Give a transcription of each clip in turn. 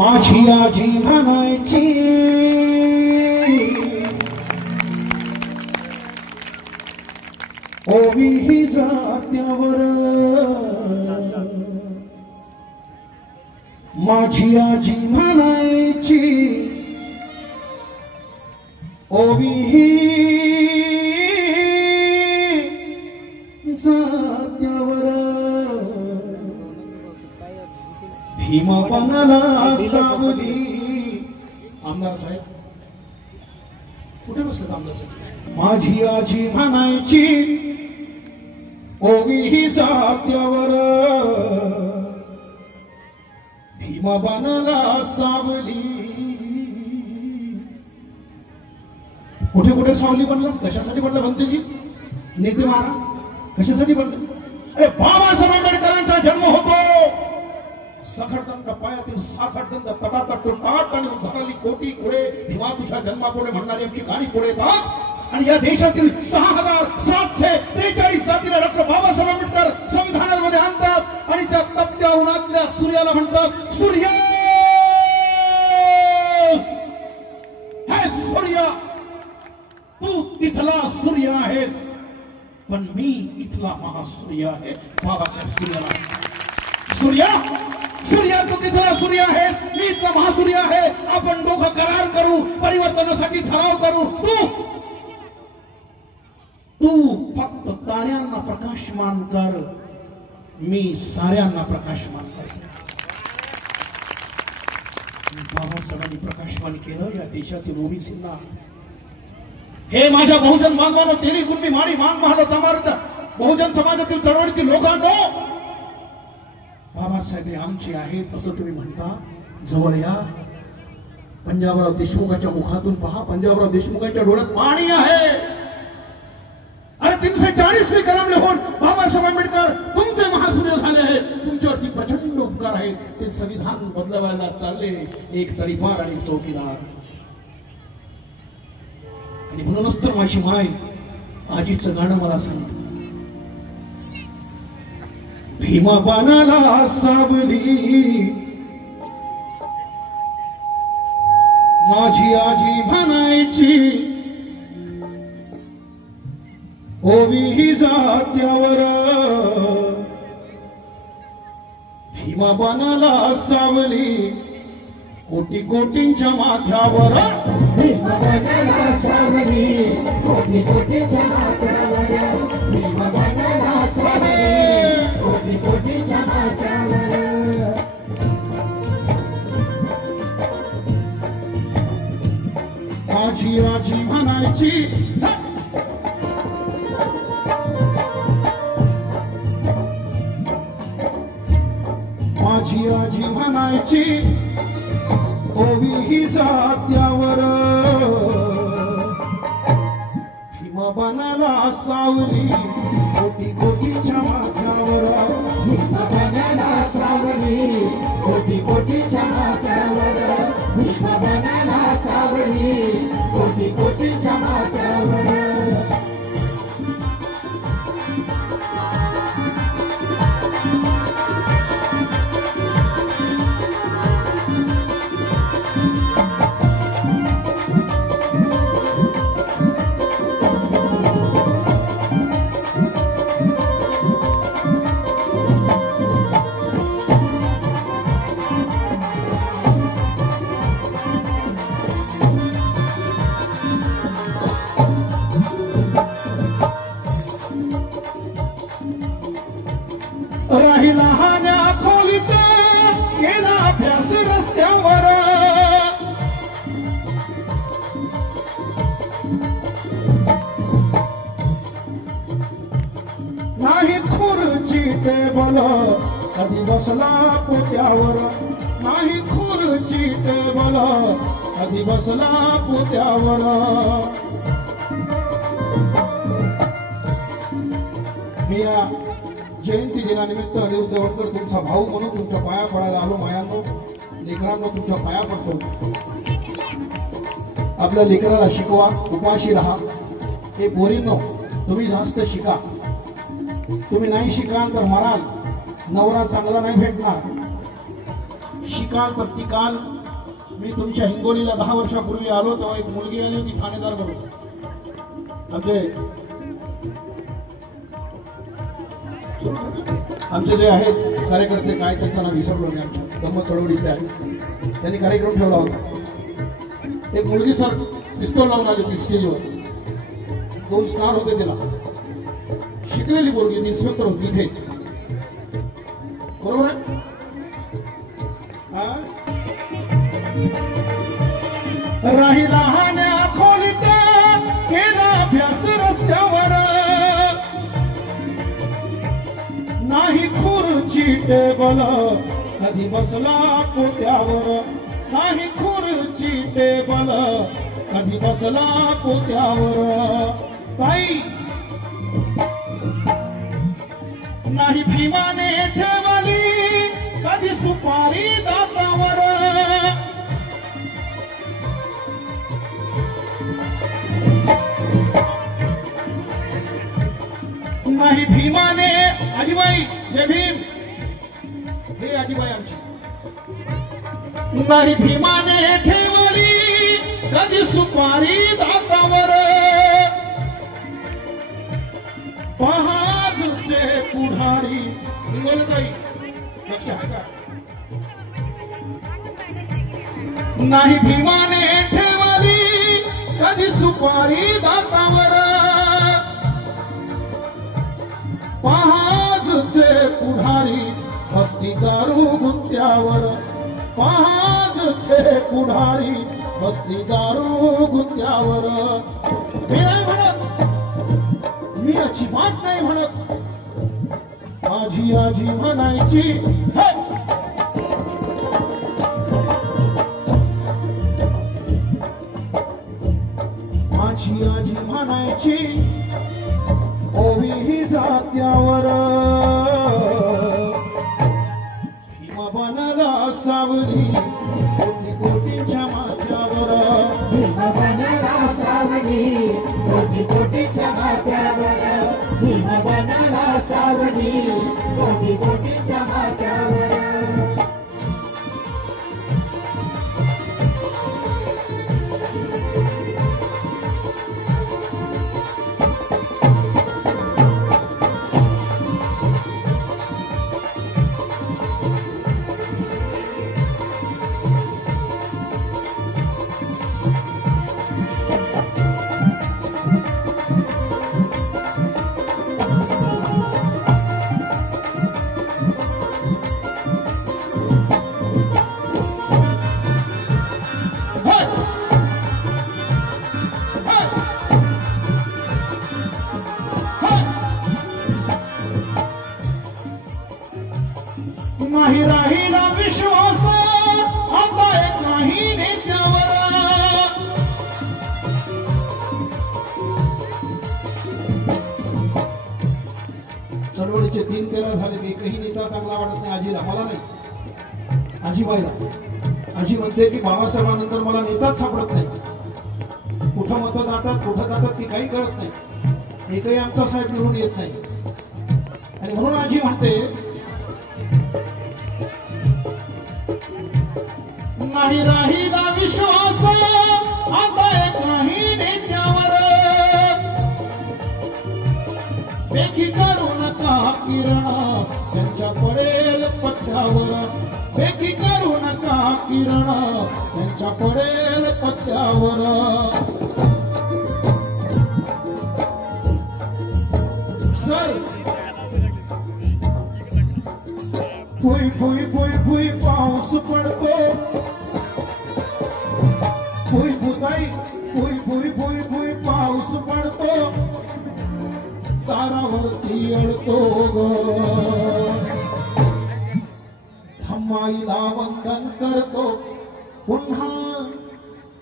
माझी आजी म्हणायची ओवी ही जात्यावर माझी आजी म्हणायची ओवी ही जात्यावर भीमा बनाला सावली आमदार साहेब कुठे बसले आमदार साहेब माझी आजी म्हणायची ओवी ही जात्यावर भीमा बनाला सावली कुठे कुठे सावली बनलं कशासाठी बनलं भंतेजी नेते महाराज कशासाठी बनलं अरे बाबासाहेब आंबेडकरांचा जन्म होतो सखडदंड पायातील साखडदंड तटातट ताट आणि उद्धारली कोटी पुढे भीमा तुझ्या जन्मापुढे म्हणणारी आमची गाणी पुढे येतात आणि या देशातील 6743 जातीला डॉक्टर बाबासाहेब आंबेडकर संविधानामध्ये आणतात आणि त्या तपत्या उन्हातल्या सूर्याला म्हणतात सूर्य हे सूर्य तू तिथला सूर्य आहेस पण मी इथला महासूर्य आहे बाबासाहेब सूर्याला सूर्य सूर्य तू तिथला सूर्य आहे मी इथला महासूर्य आहे आपण दोघं करार करू परिवर्तनासाठी ठराव करू तू फक्त ताऱ्यांना प्रकाशमान कर मी साऱ्यांना प्रकाशमान करतो बाबासाहेबांनी प्रकाशमान केलं या देशातील ओबीसींना हे माझ्या बहुजन बांधवांनो तेरी गुण मी माडी मांग महालो तमारता बहुजन समाजातील चळवळीतील लोकांनो बाबासाहेब आमचे आहेत असं तुम्ही म्हणता जवळ या पंजाबराव देशमुखाच्या मुखातून पहा पंजाबराव देशमुखांच्या डोळ्यात पाणी आहे अरे 340वी कलम लिहून बाबासाहेब आंबेडकर तुमचे महासूर्य झाले आहेत तुमच्यावरती प्रचंड उपकार आहेत ते संविधान बदलवायला चालले एक तडीपार आणि चौकीदार आणि म्हणूनच तर माझी माय आजीचं गाणं मला सांगते भीमा बनाला सावली माझी आजी म्हणायची ओवी ही जात्यावर भीमा बनाला सावली कोटी कोटींच्या माथ्यावर भीमा बनाला सावली कोटी कोटींच्या माथ्यावर भीमा बनाला सावली कोटी कोटींच्या माथ्यावर माझी आजी म्हणायची माझी आजी म्हणायची ओवी ही जात्यावर भीमा बनाला सावली कोटी कोटीच्या माथ्यावर भीमा बनाला सावली कोटी कोटीच्या माथ्यावर भीमा बनाला सावली कोटी कोटीच्या माथ्यावर कधी बसला पोत्यावर नाही खुर्ची टेबल कधी बसला पोत्यावर मी या जयंती दिनानिमित्त अनिल देवळकर तुमचा भाऊ म्हणून तुमच्या पाया पडायला आलो मायांनो लेकरांनो तुमच्या पाया पडतो आपल्या लेकराला शिकवा उपाशी राहा हे पोरींनो तुम्ही जास्त शिका तुम्ही नाही शिकाल तर मराल नवरा चांगला नाही भेटणार शिकाल प्रतिकाल मी तुमच्या हिंगोलीला 10 वर्षापूर्वी आलो तेव्हा एक मुलगी आली होती ठाणेदार म्हणून आमचे जे आहेत कार्यकर्ते काय त्यांचं नाव विसरलो नाही आमच्या गंमत चळवळीचे आहेत त्यांनी कार्यक्रम ठेवला होता एक मुलगी सर पिस्तूल लावून आली होती स्टेजवर 2 स्टार होते तिला शिकलेली मुलगी इन्स्पेक्टर होती इथे बरोबर आहे राही लहान्या खोलीत केला अभ्यास रस्त्यावर नाही खुर्ची टेबल कधी बसला पोत्यावर नाही खुर्ची टेबल कधी बसला पोत्यावर काही नाही भीमाने ठेवली कधी सुपारी दातावर नाही भीमाने आजीबाई जय भीम हे आजीबाई आमची नाही भीमाने ठेवली कधी सुपारी दातावर पहाजचे पुढारी हिंगोलीताई लक्ष आहे का नाही भीमाने ठेवली कधी सुपारी दातावर पहाजचे पुढारी मस्ती दारू गुंत्यावर पहाजचे पुढारी मस्ती दारू गुंत्यावर मी नाही म्हणत मी अजिबात नाही म्हणत माझी आजी म्हणायची माझी आजी म्हणायची ओवी ही जात्यावर भीमा बनला सावली कोटी कोटीच्या माथ्यावर भीमा बनला सावली कोटी कोटीच्या माथ्यावर भीमा बनला सावली कोटी कोटीच्या माथ्यावर नाही राहिला विश्वास आता काही नेत्यावर चळवळीचे 3 तेरा झाले एकही नेता चांगला वाटत नाही आजीला मला नाही आजीबाईला आजी म्हणते की बाबासाहेबांनंतर मला नेताच सापडत नाही कुठं मतं जातात ती काही कळत नाही एकही आमचा साहेब निवडून येत नाही आणि म्हणून आजी म्हणते नाही राहिला विश्वास आता काही नेत्यावर देखी करू नका किरण त्यांच्या पडेल पथ्यावर देखी करू नका किरण त्यांच्या पडेल पथ्यावर सर फुई फुई फुई फुई पाऊस पडतो फुई फुताई फुई फुई फुई फुई पाऊस पडतो दारावरती अडतो धम्माईला वंदन करतो पुन्हा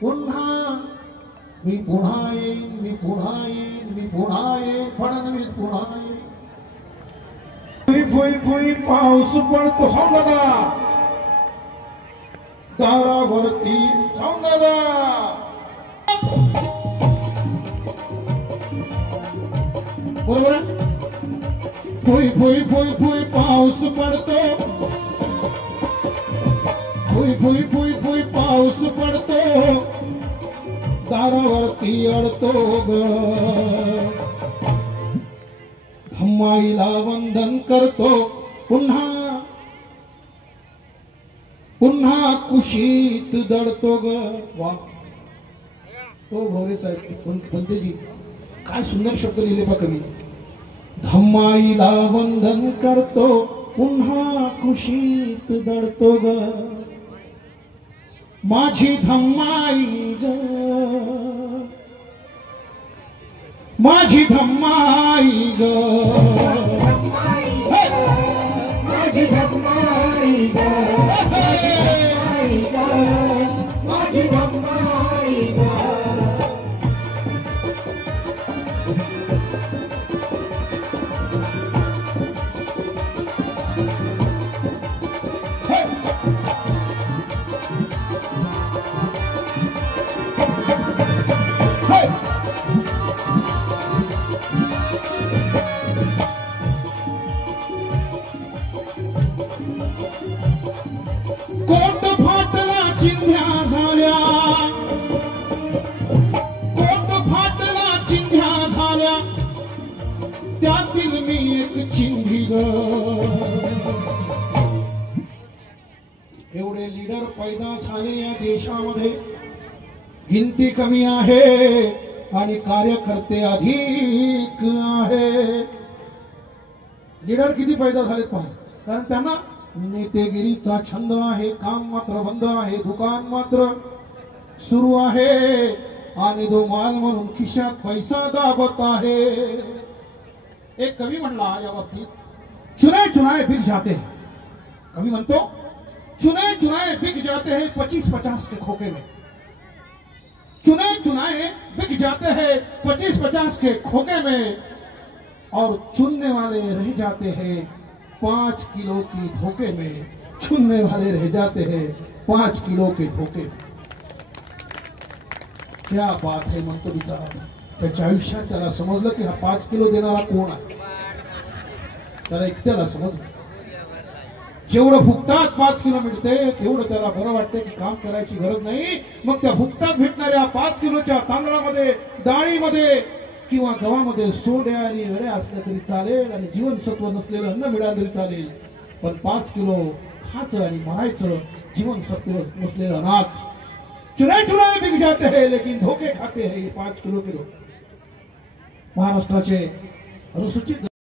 पुन्हा मी पुन्हा येईन मी पुन्हा येईन मी पुन्हा येईन फडणवीस पुन्हा येईन फुई फुई फुई पाऊस पडतो सांगा दारावरती सांगा बरोबर फुई फुई फुई फुई पाऊस पडतो फुई फुई फुई फुई पाऊस पडतो दारावरती अडतो ग धम्माईला वंदन करतो पुन्हा पुन्हा कुशीत दडतो ग वा तो भोरे साहेब पंतजी काय सुंदर शब्द लिहिले बा कवी धम्माईला वंदन करतो पुन्हा कुशीत दडतो ग माझी धम्माई ग माझी धम्माई ग माझी धम्माई ग माझी धम्माई ग कोट फाटला चिंध्या झाल्या कोट फाटला चिंध्या झाल्या त्यातील मी एक चिंधी ग एवढे लीडर पैदा झाले या देशामध्ये गिनती कमी आहे आणि कार्यकर्ते अधिक आहे लीडर किती पैदा झालेत पहा कारण त्यांना नेतेगिरीचा छंद आहे काम मात्र बंद आहे दुकान मात्र सुरू आहे आणि दो माल म्हणून खिशात पैसा दाबत आहे एक कवी म्हणला या बाबतीत चुनाए चुनाए बिक जाते हैं कवी म्हणतो चुनाए चुनाए बिक जाते हैं 25-50 के खोके में चुनाए चुनाए बिक जाते हैं 25-50 के खोके में और चुनने वाले रह जाते हैं 5 किलो की धोखे में चुनने वाले रह जाते हैं 5 किलो के धोखे में क्या बात है म्हणतो बिचारा त्याच्या आयुष्यात त्याला समजलं की हा 5 किलो देणारा कोण आहे त्याला एकट्याला समजलं जेवढं फुकटात 5 किलो मिळते तेवढं त्याला बरं वाटते की काम करायची गरज नाही मग त्या फुकटात भेटणाऱ्या 5 किलोच्या तांदळामध्ये डाळीमध्ये किंवा गव्हामध्ये सोड्या आणि अळ्या असल्या तरी चालेल आणि जीवनसत्व नसलेलं अन्न मिळालं तरी चालेल पण 5 किलो खायचं आणि मरायचं जीवनसत्व नसलेलं अनाज चुनाए चुनाए बिक जाते हैं लेकिन धोखे खाते हैं ये 5 किलो महाराष्ट्राचे अनुसूचित